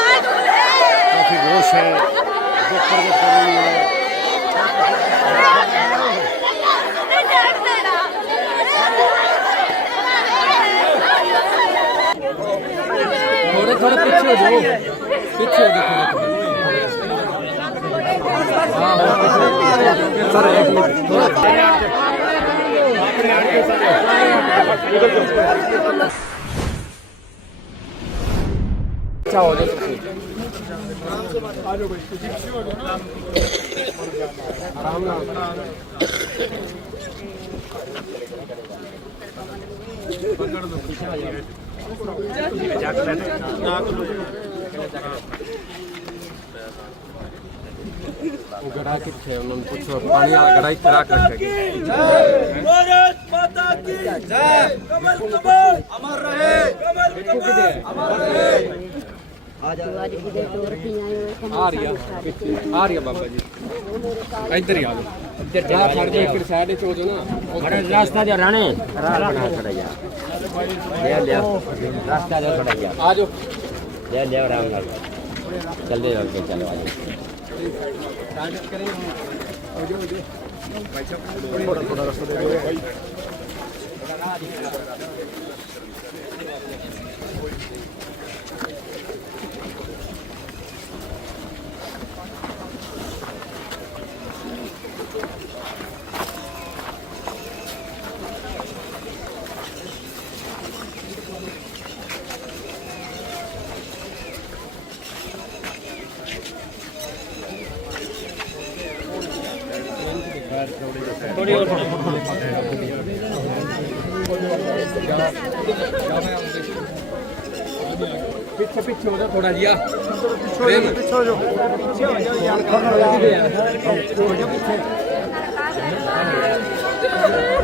काफी रोष है दुख प्रकट कर रही है। थोड़े थोड़े पीछे हो जाओ, पीछे हो देखो। हाँ सर एक मिनट अच्छा हो जाए आराम ना गड़ा किथे उन्होंने पूछो पानी आ गड़ा इतना कर भारत माता की जय। कमल कमल अमर रहे, कमल कमल अमर रहे। आ रही है बाबा जी इधर ही आओ इधर खड़ जाओ एक साइड से हो जाओ ना अरे रास्ता दे राणे बना खड़ा जा ले रास्ता दे खड़ा जा आ जाओ ले आराम नाल चल दे के चलो आ थोड़ा थोड़ा रास्ता दे थोड़ी और पीछे पीछे हो जाओ थोड़ा जिया पीछे हो जाओ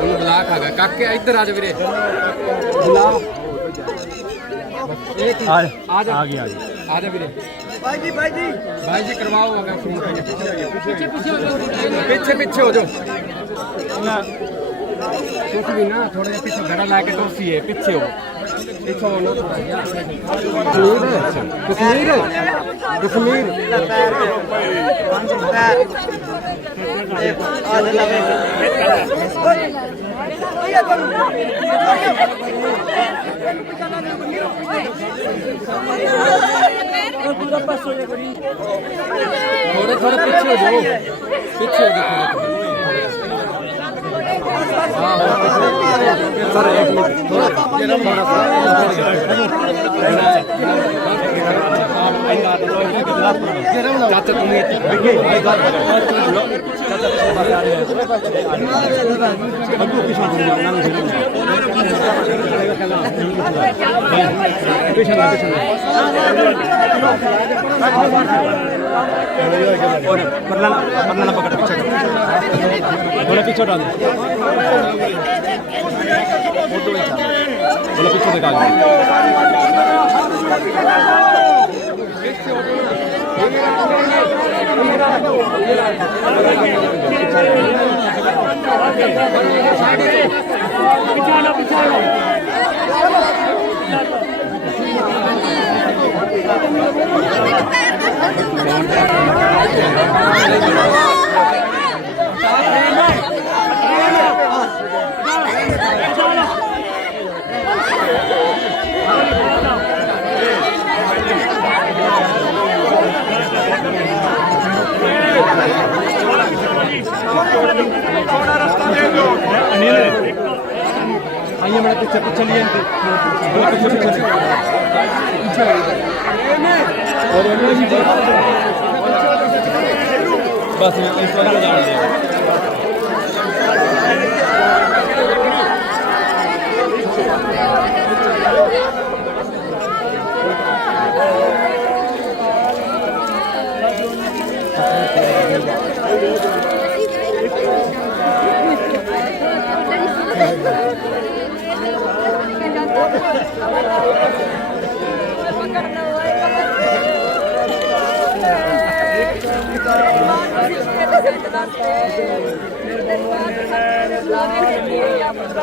बुला खागा काके इधर आ जा वीरे बुला आ जा वीरे भाई जी करवाओ अगर फोन पीछे पीछे हो जाओ कुछ भी ना थोड़ा सा पीछे घड़ा ला के दोस्ती है पीछे हो पीछे हो ना कश्मीर कश्मीर थोड़े थोड़े पीछे हो जाओ पीछे हो देखो हाँ सर एक मिनट थोड़ा चाचा तुम्हें पीछे डाल बोलो पीछे दिखा आइए मेरा पीछे पीछे लिए बस इस बार जान लिया Gracias.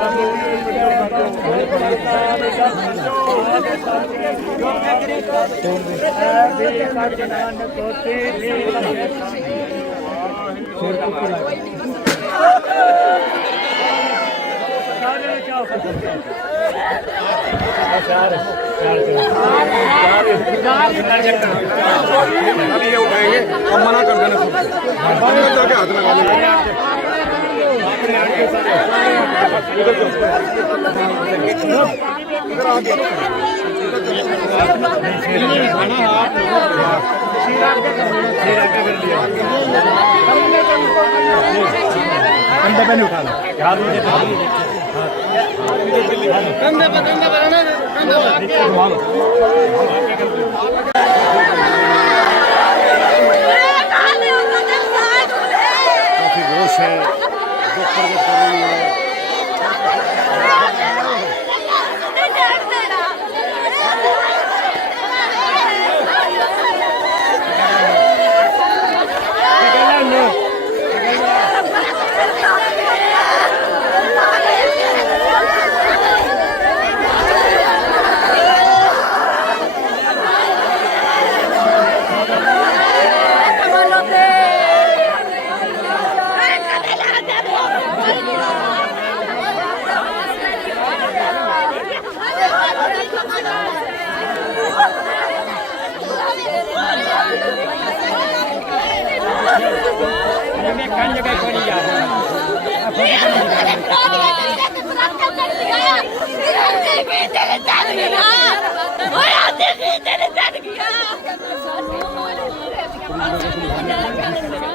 मना कर देना करके हाथ लगा कंधे पे नहीं उठाना कंधे पे काफी रोष है दुख प्रकट कर रही है गया